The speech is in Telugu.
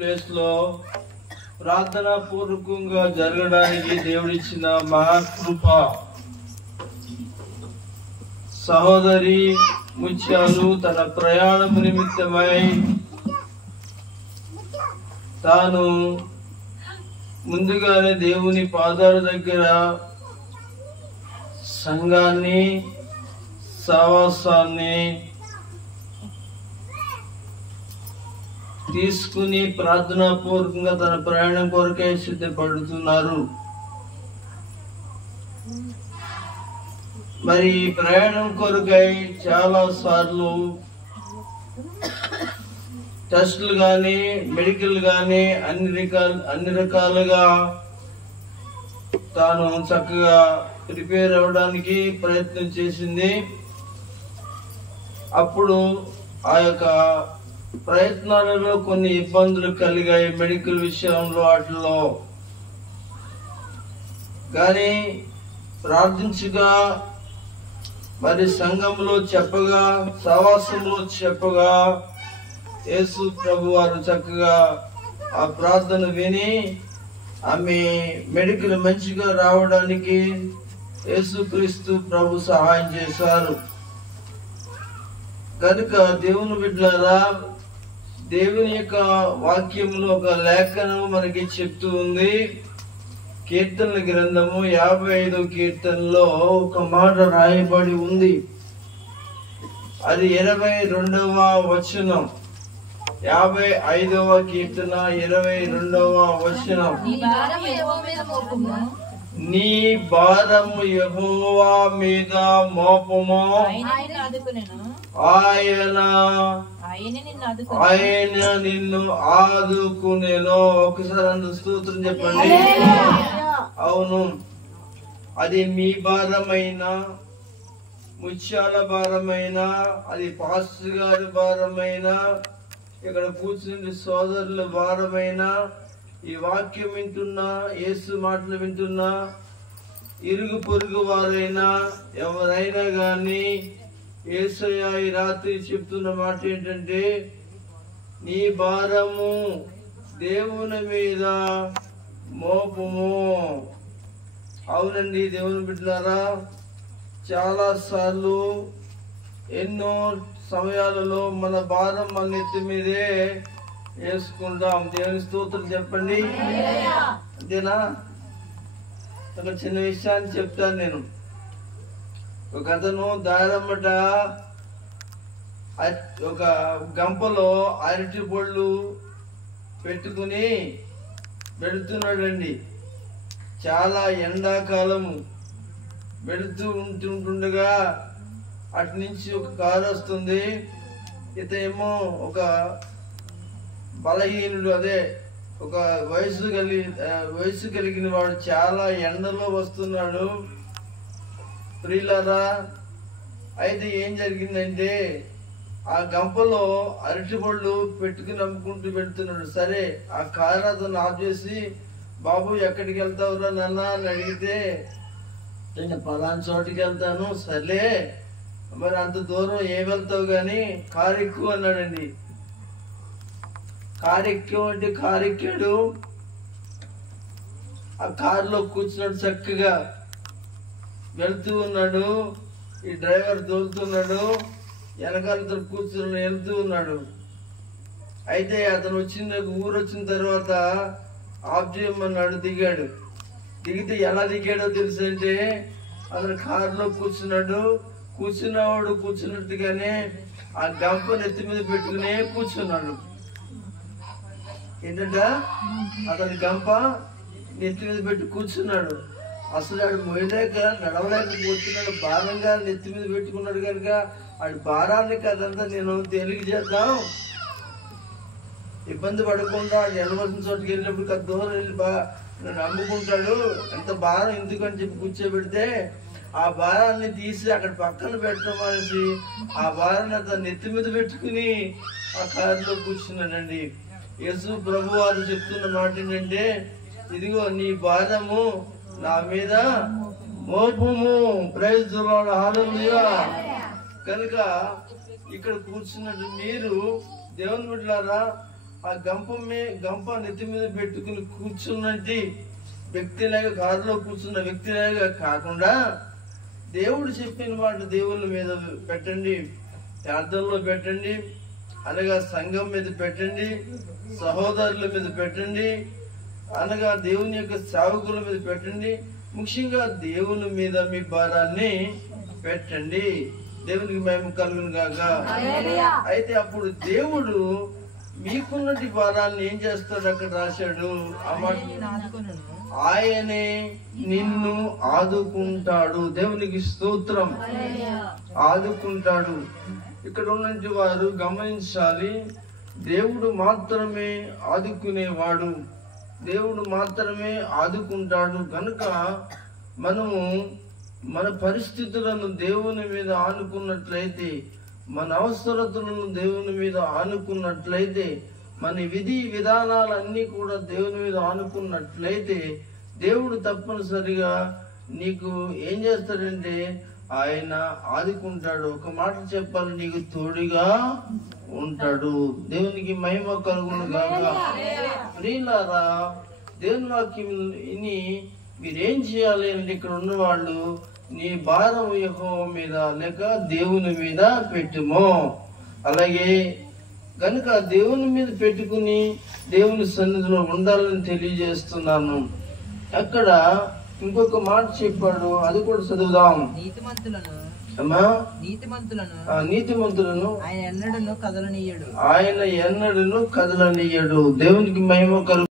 ప్లేస్ లో ప్రార్థనా పూర్వకంగా జరగడానికి దేవుడిచ్చిన మహాకృప. సహోదరి ముత్యాలు తన ప్రయాణం నిమిత్తమై తాను ముందుగానే దేవుని పాదాల దగ్గర సంఘాన్ని సహవాసాన్ని తీసుకుని ప్రార్థనా పూర్వకంగా తన ప్రయాణం కొరకై సిద్ధపడుతున్నారు. మరి ప్రయాణం కొరకై చాలా సార్లు టెస్టులు కానీ మెడికల్ కానీ అన్ని రకాలుగా తాను చక్కగా ప్రిపేర్ అవ్వడానికి ప్రయత్నం చేసింది. అప్పుడు ఆ యొక్క ప్రయత్నాలలో కొన్ని ఇబ్బందులు కలిగాయి మెడికల్ విషయంలో వాటిలో. కానీ ప్రార్థించగా మరి సంఘంలో చెప్పగా సహవాసంలో చెప్పగా యేసు ప్రభు వారు చక్కగా ఆ ప్రార్థన విని ఆమె మెడికల్ మంచిగా రావడానికి యేసుక్రీస్తు ప్రభు సహాయం చేశారు. కనుక దేవుని బిడ్డలారా, దేవుని యొక్క వాక్యంలో ఒక లేఖనం మనకి చెప్తూ ఉంది. కీర్తనల గ్రంథము 55వ కీర్తనలో ఒక మాట రాయబడి ఉంది. అది 22వ వచనం. 55వ కీర్తన 22వ వచనం. నీ భారము యెహోవా మీద మోపము, ఆయన నిన్ను ఆదుకునేను. ఒకసారి అంత స్తోత్రం చెప్పండి. అవును, అది మీ భారమైన, ముత్యాల భారమైన, అది పాస్టర్ గారి భారమైన, ఇక్కడ కూర్చుని సోదరుల భారమైన, ఈ వాక్యం వింటున్నా, యేసు మాటలు వింటున్నా ఇరుగు పొరుగు వారైనా ఎవరైనా గాని యేసయ్య ఈ రాత్రి చెప్తున్న మాట ఏంటంటే, నీ భారము దేవుని మీద మోపము. అవునండి దేవుని బిడ్డలారా, చాలా సార్లు ఎన్నో సమయాలలో మన భారం మన నెత్తి మీదే వేసుకుంటాం. దేవుని స్తోత్రం చెప్పండి. అంతేనా? ఒక చిన్న విషయాన్ని చెప్తాను నేను. ఒక అతను దారమ్మట ఒక గంపలో అరటి పళ్ళు పెట్టుకుని పెడుతున్నాడండి. చాలా ఎండాకాలము పెడుతూ ఉంటుండగా అటు నుంచి ఒక కారు వస్తుంది. ఇతనేమో ఒక బలహీనుడు, అదే ఒక వయసు కలిగిన వాడు, చాలా ఎండలో వస్తున్నాడు. ప్రియులారా, అయితే ఏం జరిగిందంటే ఆ గంపలో అరటిపళ్ళు పెట్టుకుని అమ్ముకుంటూ పెడుతున్నాడు. సరే, ఆ కారు అతను ఆఫ్ చేసి, బాబు ఎక్కడికి వెళ్తావురా నాన్న అని అడిగితే, నేను పలానా చోటికి వెళ్తాను. సర్లే, మరి అంత దూరం ఏం వెళ్తావు కానీ కారు ఎక్కువ అన్నాడండి. కారు ఎక్కామంటే కారు ఎక్కాడు. ఆ కారులో కూర్చున్నాడు, చక్కగా వెళ్తూ ఉన్నాడు. ఈ డ్రైవర్ తోలుతున్నాడు, వెనకాల కూర్చుని వెళ్తూ ఉన్నాడు. అయితే అతను ఊరు వచ్చిన తర్వాత ఆఫ్ చేయమన్నాడు. దిగాడు. దిగితే ఎలా దిగాడో తెలుసు అంటే, అతను కారులో కూర్చున్నాడు. కూర్చున్నవాడు కూర్చున్నట్టుగానే ఆ గంప నెత్తి మీద పెట్టుకునే కూర్చున్నాడు. ఏంటంట, అతని గంప నెత్తి మీద పెట్టి కూర్చున్నాడు. అసలు ఆడు మొయ్యలేక నడవలేకపోతున్నాడు. భారంగా నెత్తి మీద పెట్టుకున్నాడు కనుక ఆడి భారాన్ని కదంతా నేను తేలిక చేద్దాం, ఇబ్బంది పడకుండా వెళ్ళవలసిన చోటుకి వెళ్ళినప్పుడు కాదు దూరం వెళ్ళి నన్ను అమ్ముకుంటాడు, ఎంత భారం ఎందుకని చెప్పి కూర్చోబెడితే ఆ భారాన్ని తీసి అక్కడ పక్కన పెట్టడం అనేసి ఆ భారాన్ని అతను నెత్తి మీద పెట్టుకుని ఆ కారులో కూర్చున్నాడండి. యేసు ప్రభు వారు చెప్తున్న మాట ఏంటంటే, ఇదిగో నీ భారము నా మీద మోపము. ప్రైజ్ ది లార్డ్, హల్లెలూయా. కనుక ఇక్కడ కూర్చున్నట్టు మీరు దేవుని బిడ్డలారా ఆ గంప నెత్తి మీద పెట్టుకుని కూర్చున్నట్టు వ్యక్తిలాగా, కారులో కూర్చున్న వ్యక్తిలాగా కాకుండా దేవుడు చెప్పిన మాట దేవుళ్ళ మీద పెట్టండి, ప్రార్థనలో పెట్టండి, అనగా సంఘం మీద పెట్టండి, సహోదరుల మీద పెట్టండి, అనగా దేవుని యొక్క సేవకుల మీద పెట్టండి. ముఖ్యంగా దేవుని మీద మీ భారాన్ని పెట్టండి. దేవునికి మహిమ కలుగును గాక. అయితే అప్పుడు దేవుడు మీకున్నటి భారాన్ని ఏం చేస్తాడు? అక్కడ రాశాడు ఆ మాట, ఆయనే నిన్ను ఆదుకుంటాడు. దేవునికి స్తోత్రం. ఆదుకుంటాడు. ఇక్కడ ఉన్నటువంటి వారు గమనించాలి, దేవుడు మాత్రమే ఆదుకునేవాడు, దేవుడు మాత్రమే ఆదుకుంటాడు. కనుక మనము మన పరిస్థితులను దేవుని మీద ఆనుకున్నట్లయితే, మన అవసరతలను దేవుని మీద ఆనుకున్నట్లయితే, మన విధి విధానాలన్నీ కూడా దేవుని మీద ఆనుకున్నట్లయితే, దేవుడు తప్పనిసరిగా నీకు ఏం చేస్తాడంటే ఆయన ఆదుకుంటాడు. ఒక మాట చెప్పాలి, నీకు తోడుగా ఉంటాడు. దేవునికి మహిమ కలుగును గాక. ప్రియులారా, దేవుని వాక్యం విని మీరేం చేయాలి అంటే, ఇక్కడ ఉన్నవాళ్ళు నీ భారం యెహోవా మీద లేక దేవుని మీద పెట్టుమో. అలాగే కనుక దేవుని మీద పెట్టుకుని దేవుని సన్నిధిలో ఉండాలని తెలియజేస్తున్నాను. అక్కడ ఇంకొక మాట చెప్పాడు, అది కూడా చదువుదాం. నీతిమంతులను ఆయన ఎన్నడను కదలనీయడు. దేవునికి మహిమ కలుగు.